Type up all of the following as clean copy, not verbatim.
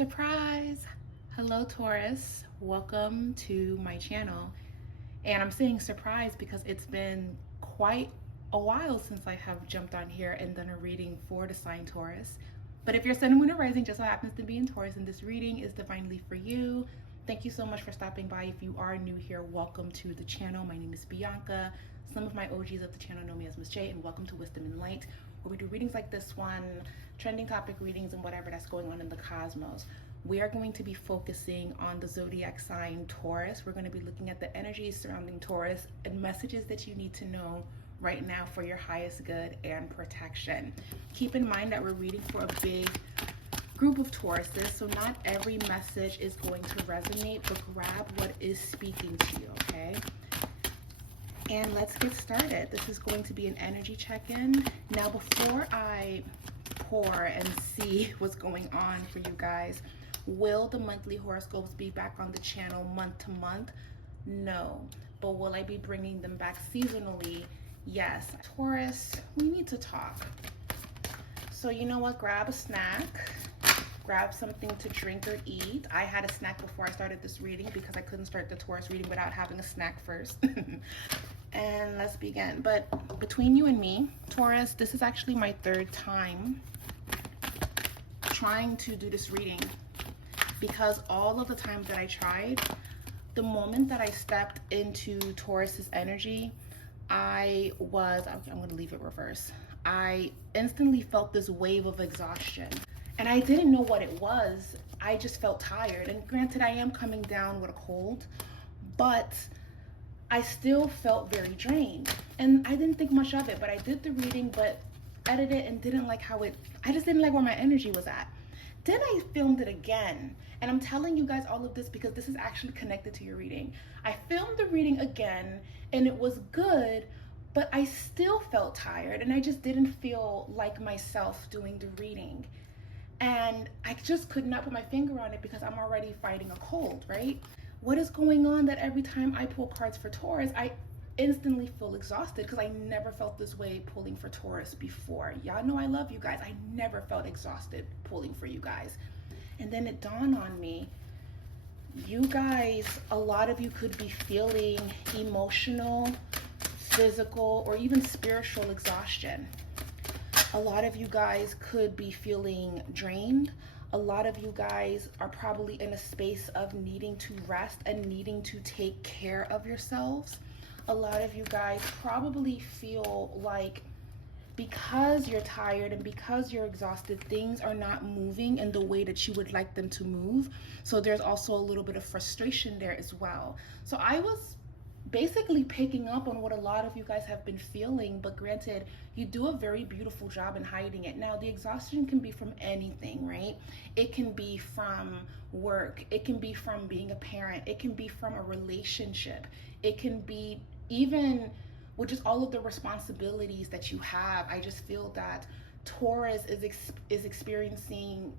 Surprise! Hello Taurus, welcome to my channel. And I'm saying surprise because it's been quite a while since I have jumped on here and done a reading for the sign Taurus. But if your sun, moon, or rising just so happens to be in Taurus and this reading is divinely for you, thank you so much for stopping by. If you are new here, welcome to the channel. My name is Bianca. Some of my OGs of the channel know me as Miss J, and welcome to Wisdom and Light, where we do readings like this one, trending topic readings, and whatever that's going on in the cosmos. We are going to be focusing on the zodiac sign Taurus. We're going to be looking at the energies surrounding Taurus and messages that you need to know right now for your highest good and protection. Keep in mind that we're reading for a big group of Tauruses, so not every message is going to resonate, but grab what is speaking to you, okay? And let's get started. This is going to be an energy check-in. Now, before I pour and see what's going on for you guys, will the monthly horoscopes be back on the channel month to month? No. But will I be bringing them back seasonally? Yes. Taurus, we need to talk. So you know what? Grab a snack. Grab something to drink or eat. I had a snack before I started this reading because I couldn't start the Taurus reading without having a snack first. And let's begin. But between you and me, Taurus, this is actually my third time trying to do this reading, because all of the times that I tried, the moment that I stepped into Taurus's energy, I'm going to leave it reverse. I instantly felt this wave of exhaustion, and I didn't know what it was. I just felt tired. And granted, I am coming down with a cold, but I still felt very drained. And I didn't think much of it, but I did the reading, but edited it and didn't like how I just didn't like where my energy was at. Then I filmed it again. And I'm telling you guys all of this because this is actually connected to your reading. I filmed the reading again and it was good, but I still felt tired and I just didn't feel like myself doing the reading. And I just could not put my finger on it because I'm already fighting a cold, right? What is going on that every time I pull cards for Taurus, I instantly feel exhausted? Because I never felt this way pulling for Taurus before. Y'all know I love you guys. I never felt exhausted pulling for you guys. And then it dawned on me, you guys, a lot of you could be feeling emotional, physical, or even spiritual exhaustion. A lot of you guys could be feeling drained. A lot of you guys are probably in a space of needing to rest and needing to take care of yourselves. A lot of you guys probably feel like because you're tired and because you're exhausted, things are not moving in the way that you would like them to move. So there's also a little bit of frustration there as well. So I was basically picking up on what a lot of you guys have been feeling, but granted, you do a very beautiful job in hiding it. Now, the exhaustion can be from anything, right? It can be from work, it can be from being a parent, it can be from a relationship, it can be even with just all of the responsibilities that you have. I just feel that Taurus is experiencing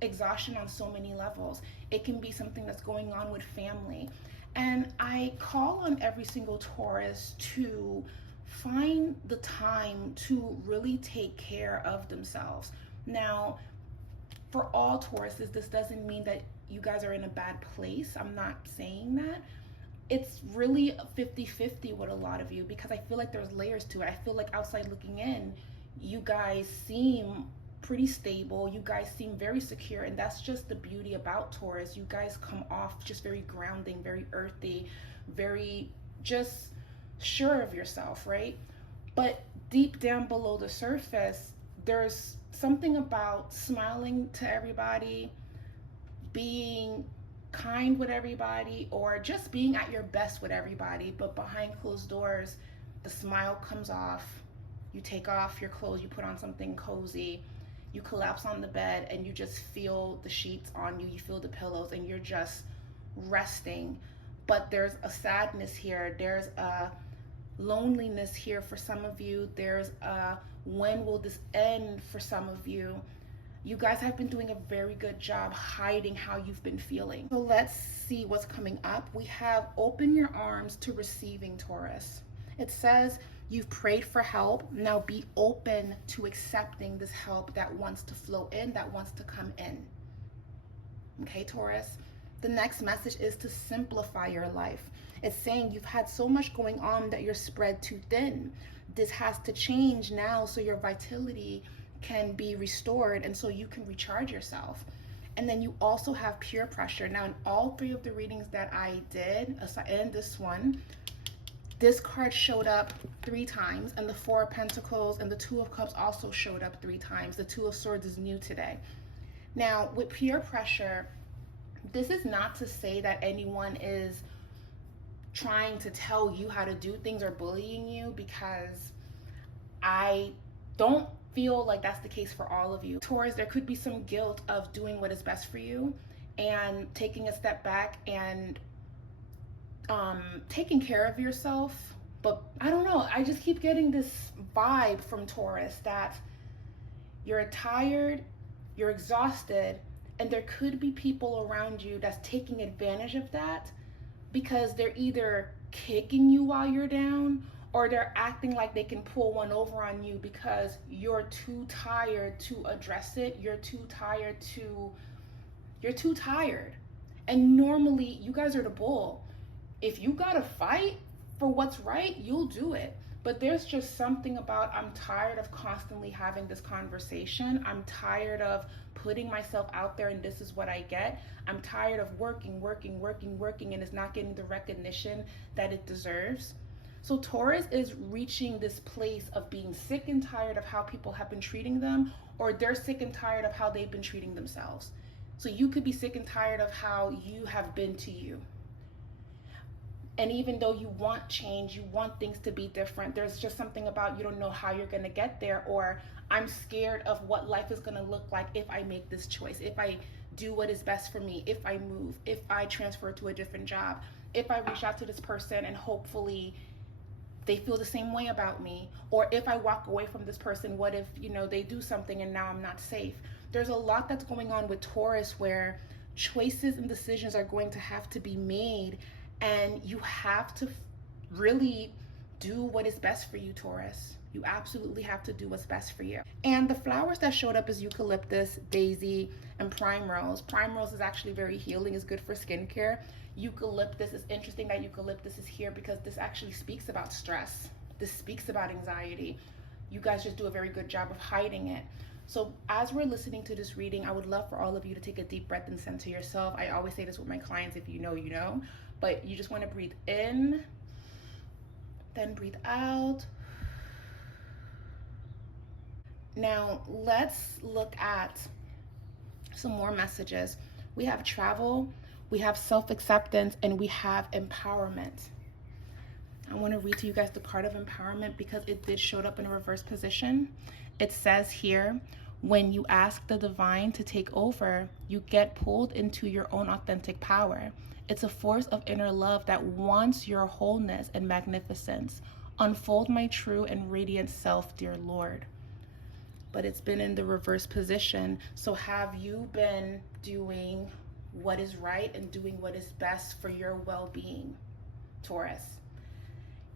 exhaustion on so many levels. It can be something that's going on with family. And I call on every single Taurus to find the time to really take care of themselves. Now, for all Tauruses, this doesn't mean that you guys are in a bad place. I'm not saying that. It's really 50-50 with a lot of you, because I feel like there's layers to it. I feel like outside looking in, you guys seem pretty stable, you guys seem very secure, and that's just the beauty about Taurus. You guys come off just very grounding, very earthy, very just sure of yourself, right? But deep down below the surface, there's something about smiling to everybody, being kind with everybody, or just being at your best with everybody, but behind closed doors, the smile comes off, you take off your clothes, you put on something cozy, you collapse on the bed and you just feel the sheets on you, you feel the pillows, and you're just resting. But there's a sadness here, there's a loneliness here for some of you, there's a when will this end for some of you. You guys have been doing a very good job hiding how you've been feeling. So let's see what's coming up. We have open your arms to receiving, Taurus. It says you've prayed for help. Now be open to accepting this help that wants to flow in, that wants to come in. Okay, Taurus. The next message is to simplify your life. It's saying you've had so much going on that you're spread too thin. This has to change now so your vitality can be restored and so you can recharge yourself. And then you also have peer pressure. Now, in all three of the readings that I did, and this one, this card showed up 3 times, and the Four of Pentacles and the Two of Cups also showed up 3 times. The Two of Swords is new today. Now, with peer pressure, this is not to say that anyone is trying to tell you how to do things or bullying you, because I don't feel like that's the case for all of you. Taurus, there could be some guilt of doing what is best for you and taking a step back and taking care of yourself. But I don't know, I just keep getting this vibe from Taurus that you're tired, you're exhausted, and there could be people around you that's taking advantage of that, because they're either kicking you while you're down or they're acting like they can pull one over on you because you're too tired to address it. You're too tired. And normally you guys are the bull. If you gotta fight for what's right, you'll do it. But there's just something about, I'm tired of constantly having this conversation. I'm tired of putting myself out there and this is what I get. I'm tired of working, and it's not getting the recognition that it deserves. So Taurus is reaching this place of being sick and tired of how people have been treating them, or they're sick and tired of how they've been treating themselves. So you could be sick and tired of how you have been to you. And even though you want change, you want things to be different, there's just something about you don't know how you're going to get there, or I'm scared of what life is going to look like if I make this choice, if I do what is best for me, if I move, if I transfer to a different job, if I reach out to this person and hopefully they feel the same way about me, or if I walk away from this person, what if, they do something and now I'm not safe? There's a lot that's going on with Taurus where choices and decisions are going to have to be made, and you have to really do what is best for you, Taurus. You absolutely have to do what's best for you. And the flowers that showed up is eucalyptus, daisy, and primrose. Primrose is actually very healing, is good for skincare. Eucalyptus, is interesting that eucalyptus is here because this actually speaks about stress. This speaks about anxiety. You guys just do a very good job of hiding it. So as we're listening to this reading, I would love for all of you to take a deep breath and center yourself. I always say this with my clients, if you know, you know. But you just want to breathe in, then breathe out. Now, let's look at some more messages. We have travel, we have self-acceptance, and we have empowerment. I want to read to you guys the card of empowerment because it did show up in a reverse position. It says here, when you ask the divine to take over, you get pulled into your own authentic power. It's a force of inner love that wants your wholeness and magnificence. Unfold my true and radiant self, dear Lord. But it's been in the reverse position. So have you been doing what is right and doing what is best for your well-being, Taurus?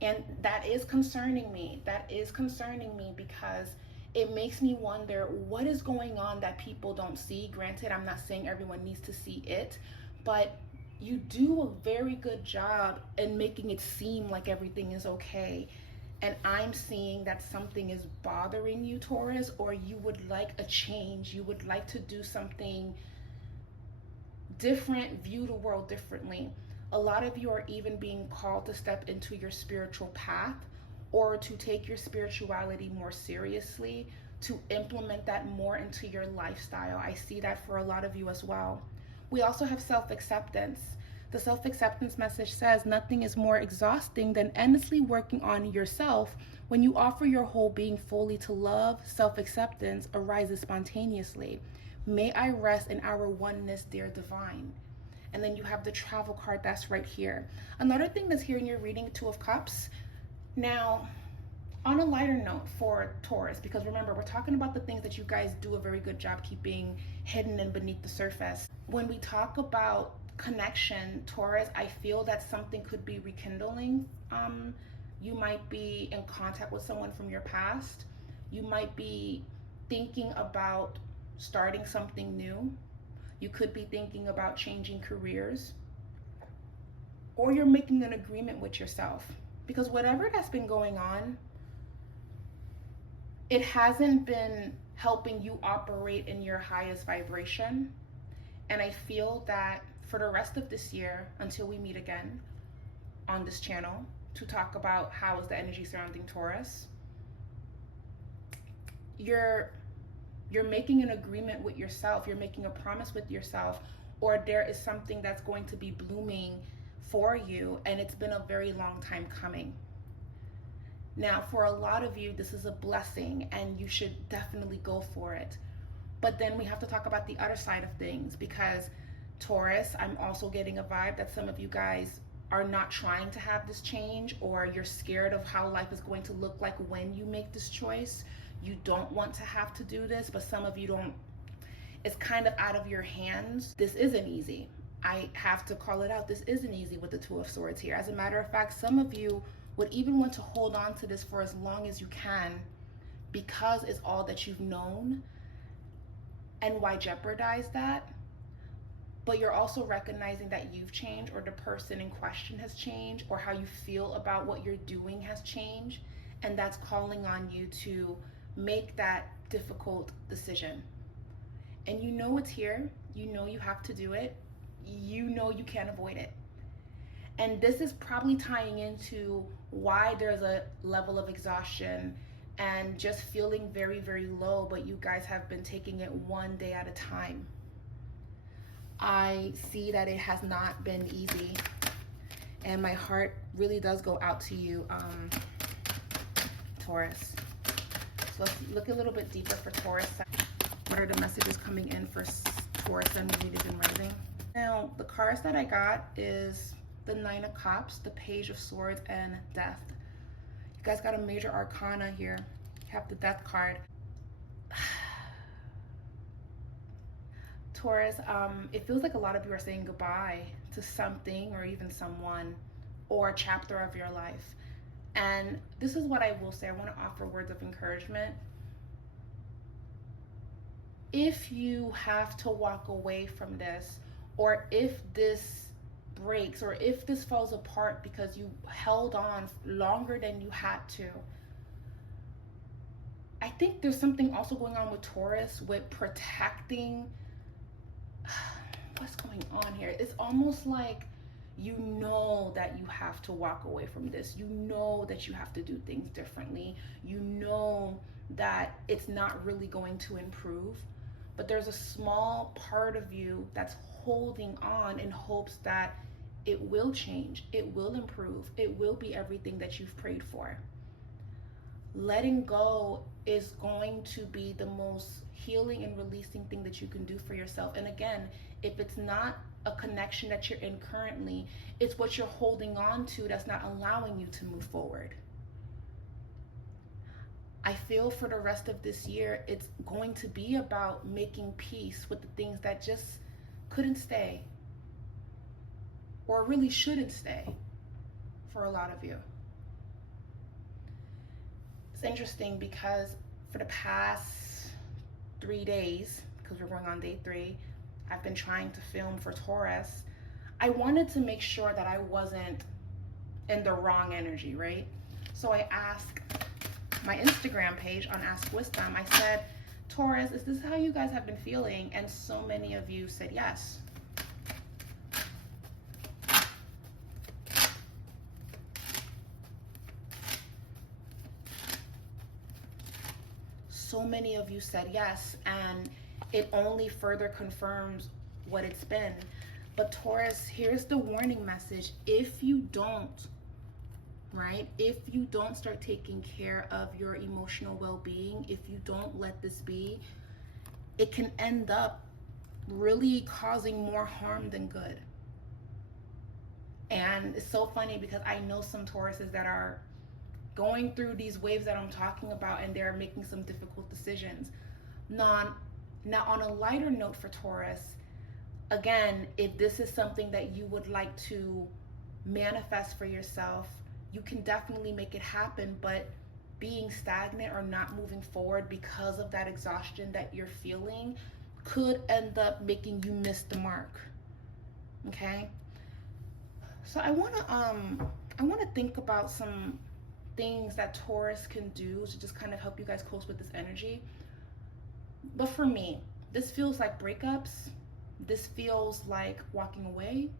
And that is concerning me. That is concerning me because it makes me wonder what is going on that people don't see. Granted, I'm not saying everyone needs to see it, but you do a very good job in making it seem like everything is okay. And I'm seeing that something is bothering you, Taurus, or you would like a change. You would like to do something different, view the world differently. A lot of you are even being called to step into your spiritual path, or to take your spirituality more seriously, to implement that more into your lifestyle. I see that for a lot of you as well. We also have self-acceptance. The self-acceptance message says nothing is more exhausting than endlessly working on yourself. When you offer your whole being fully to love, self-acceptance arises spontaneously. May I rest in our oneness, dear divine. And then you have the travel card that's right here. Another thing that's here in your reading, Two of Cups. Now, on a lighter note for Taurus, because remember, we're talking about the things that you guys do a very good job keeping hidden and beneath the surface. When we talk about connection, Taurus, I feel that something could be rekindling. You might be in contact with someone from your past. You might be thinking about starting something new. You could be thinking about changing careers, or you're making an agreement with yourself. Because whatever that's been going on, it hasn't been helping you operate in your highest vibration. And I feel that for the rest of this year, until we meet again on this channel to talk about how is the energy surrounding Taurus, you're making an agreement with yourself, you're making a promise with yourself, or there is something that's going to be blooming for you, and it's been a very long time coming. Now, for a lot of you, this is a blessing and you should definitely go for it. But then we have to talk about the other side of things, because Taurus, I'm also getting a vibe that some of you guys are not trying to have this change, or you're scared of how life is going to look like when you make this choice. You don't want to have to do this, but some of you don't. It's kind of out of your hands. This isn't easy. I have to call it out. This isn't easy with the Two of Swords here. As a matter of fact, some of you would even want to hold on to this for as long as you can, because it's all that you've known. And why jeopardize that? But you're also recognizing that you've changed, or the person in question has changed, or how you feel about what you're doing has changed. And that's calling on you to make that difficult decision. And you know it's here. You know you have to do it. You know you can't avoid it. And this is probably tying into why there's a level of exhaustion and just feeling very, very low, but you guys have been taking it one day at a time. I see that it has not been easy, and my heart really does go out to you, Taurus. So let's look a little bit deeper for Taurus. What are the messages coming in for Taurus and Venus and rising? Now, the cards that I got is the Nine of Cups, the Page of Swords, and Death. You guys got a major arcana here. You have the Death card. Taurus, it feels like a lot of you are saying goodbye to something or even someone or a chapter of your life. And this is what I will say. I want to offer words of encouragement. If you have to walk away from this, or if this breaks, or if this falls apart because you held on longer than you had to, I think there's something also going on with Taurus with protecting. What's going on here? It's almost like you know that you have to walk away from this. You know that you have to do things differently. You know that it's not really going to improve. But there's a small part of you that's holding on in hopes that it will change, it will improve, it will be everything that you've prayed for. Letting go is going to be the most healing and releasing thing that you can do for yourself. And again, if it's not a connection that you're in currently, it's what you're holding on to that's not allowing you to move forward. I feel for the rest of this year, it's going to be about making peace with the things that just couldn't stay, or really shouldn't stay for a lot of you. It's interesting because for the past 3 days, because we're going on day 3, I've been trying to film for Taurus. I wanted to make sure that I wasn't in the wrong energy, right? So I asked my Instagram page on Ask Wisdom, I said, Taurus, is this how you guys have been feeling? And so many of you said yes. So many of you said yes, and it only further confirms what it's been. But Taurus, here's the warning message. If you don't, right? If you don't start taking care of your emotional well-being, if you don't let this be, it can end up really causing more harm than good. And it's so funny because I know some Tauruses that are going through these waves that I'm talking about, and they're making some difficult decisions. Now on a lighter note for Taurus, again, if this is something that you would like to manifest for yourself, you can definitely make it happen, but being stagnant or not moving forward because of that exhaustion that you're feeling, could end up making you miss the mark. Okay? So I want to think about some things that Taurus can do to just kind of help you guys cope with this energy. But for me, this feels like breakups. This feels like walking away.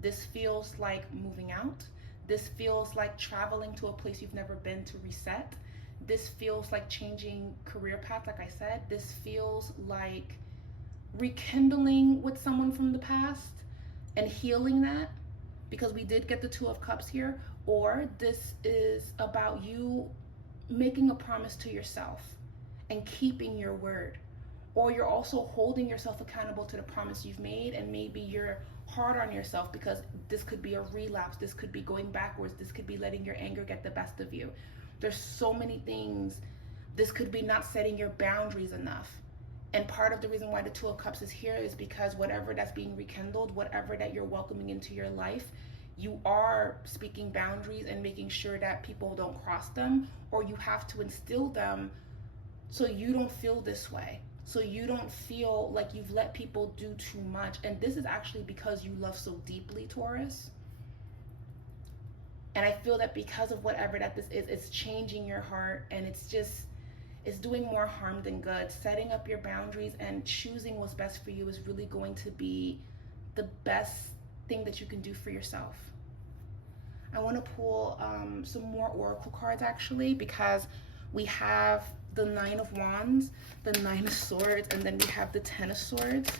This feels like moving out. This feels like traveling to a place you've never been to reset. This feels like changing career path, like I said. This feels like rekindling with someone from the past and healing that, because we did get the Two of Cups here. Or this is about you making a promise to yourself and keeping your word. Or you're also holding yourself accountable to the promise you've made, and maybe you're hard on yourself because this could be a relapse, this could be going backwards, this could be letting your anger get the best of you. There's so many things. This could be not setting your boundaries enough. And part of the reason why the Two of Cups is here is because whatever that's being rekindled, whatever that you're welcoming into your life, you are speaking boundaries and making sure that people don't cross them, or you have to instill them so you don't feel this way. So you don't feel like you've let people do too much. And this is actually because you love so deeply, Taurus. And I feel that because of whatever that this is, it's changing your heart, and it's doing more harm than good. Setting up your boundaries and choosing what's best for you is really going to be the best thing that you can do for yourself. I want to pull some more oracle cards, actually, because we have the Nine of Wands, the Nine of Swords, and then we have the Ten of Swords.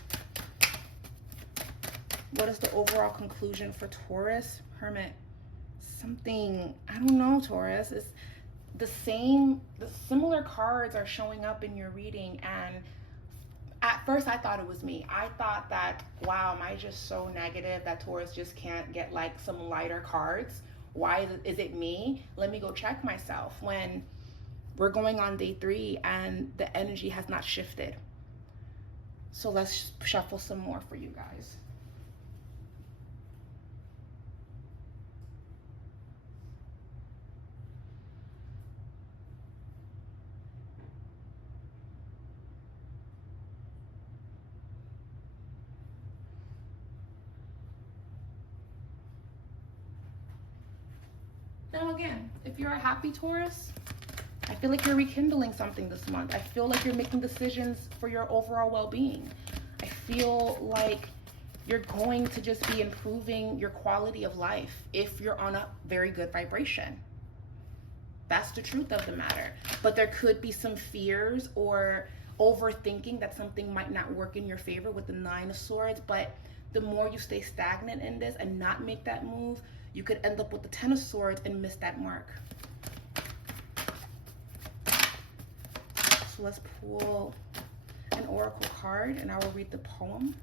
What is the overall conclusion for Taurus? Hermit. Something, I don't know, Taurus. It's the similar cards are showing up in your reading, and at first I thought it was me. I thought that, wow, am I just so negative that Taurus just can't get like some lighter cards? Why is it me? Let me go check myself. When we're going on day 3 and the energy has not shifted. So let's shuffle some more for you guys. Now again, if you're a happy Taurus, I feel like you're rekindling something this month. I feel like you're making decisions for your overall well-being. I feel like you're going to just be improving your quality of life if you're on a very good vibration. That's the truth of the matter. But there could be some fears or overthinking that something might not work in your favor with the Nine of Swords. But the more you stay stagnant in this and not make that move, you could end up with the Ten of Swords and miss that mark. So let's pull an oracle card and I will read the poem.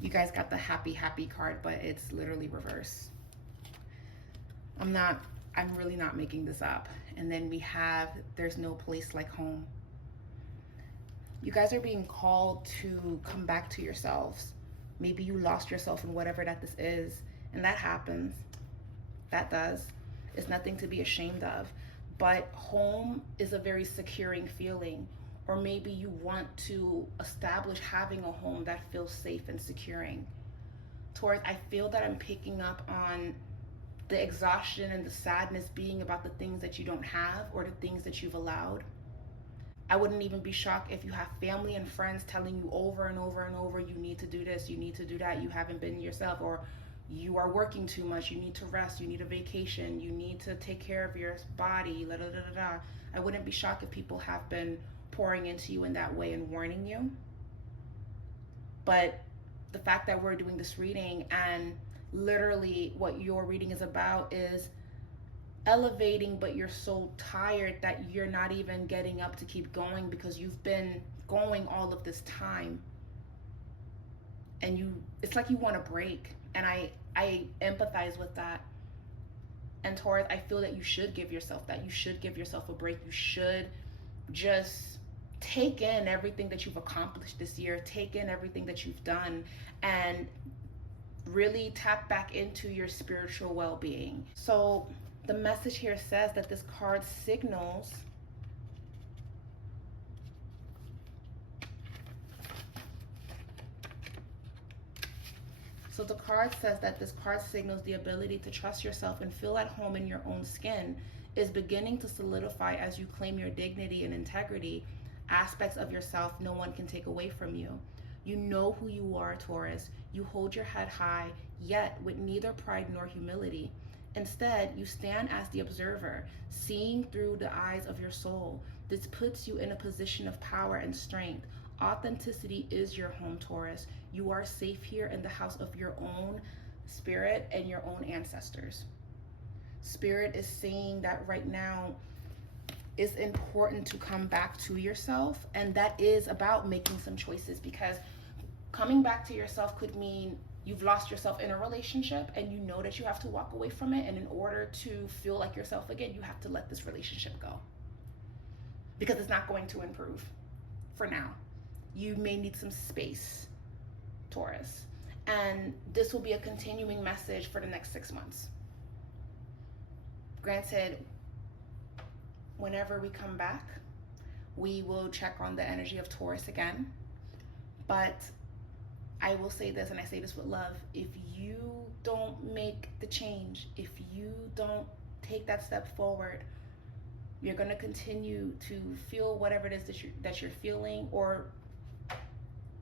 You guys got the happy card, but it's literally reverse. I'm really not making this up. And then we have, there's no place like home. You guys are being called to come back to yourselves. Maybe you lost yourself in whatever that this is, and that happens. That does. It's nothing to be ashamed of. But home is a very securing feeling. Or maybe you want to establish having a home that feels safe and securing. Taurus, I feel that I'm picking up on the exhaustion and the sadness being about the things that you don't have or the things that you've allowed. I wouldn't even be shocked if you have family and friends telling you over and over and over, you need to do this, you need to do that, you haven't been yourself, or you are working too much, you need to rest, you need a vacation, you need to take care of your body, la da da da da. I wouldn't be shocked if people have been pouring into you in that way and warning you. But the fact that we're doing this reading and literally what your reading is about is elevating, but you're so tired that you're not even getting up to keep going because you've been going all of this time, and it's like you want to break. And I empathize with that. And Taurus, I feel that you should give yourself that. You should give yourself a break. You should just take in everything that you've accomplished this year, take in everything that you've done, and really tap back into your spiritual well-being. So the message here says that this card signals So the card says that this card signals the ability to trust yourself and feel at home in your own skin is beginning to solidify as you claim your dignity and integrity, aspects of yourself no one can take away from you. You know who you are, Taurus. You hold your head high, yet with neither pride nor humility. Instead, you stand as the observer, seeing through the eyes of your soul. This puts you in a position of power and strength. Authenticity is your home, Taurus. You are safe here in the house of your own spirit and your own ancestors. Spirit is saying that right now it's important to come back to yourself, and that is about making some choices, because coming back to yourself could mean you've lost yourself in a relationship and you know that you have to walk away from it, and in order to feel like yourself again, you have to let this relationship go because it's not going to improve for now. You may need some space, Taurus. And this will be a continuing message for the next 6 months. Granted, whenever we come back, we will check on the energy of Taurus again. But I will say this, and I say this with love, if you don't make the change, if you don't take that step forward, you're going to continue to feel whatever it is that you're feeling, or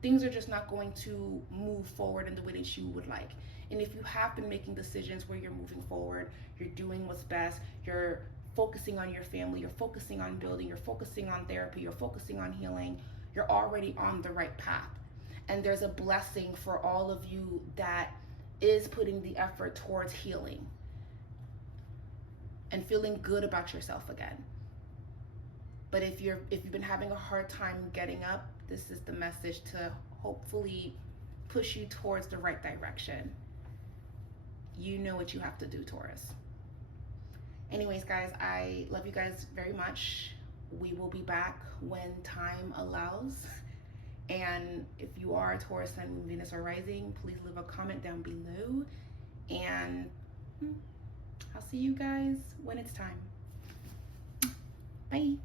things are just not going to move forward in the way that you would like. And if you have been making decisions where you're moving forward, you're doing what's best, you're focusing on your family, you're focusing on building, you're focusing on therapy, you're focusing on healing, you're already on the right path. And there's a blessing for all of you that is putting the effort towards healing and feeling good about yourself again. But if you've been having a hard time getting up, this is the message to hopefully push you towards the right direction. You know what you have to do, Taurus. Anyways, guys, I love you guys very much. We will be back when time allows. And if you are a Taurus, Sun, Moon, Venus, or Rising, please leave a comment down below. And I'll see you guys when it's time. Bye.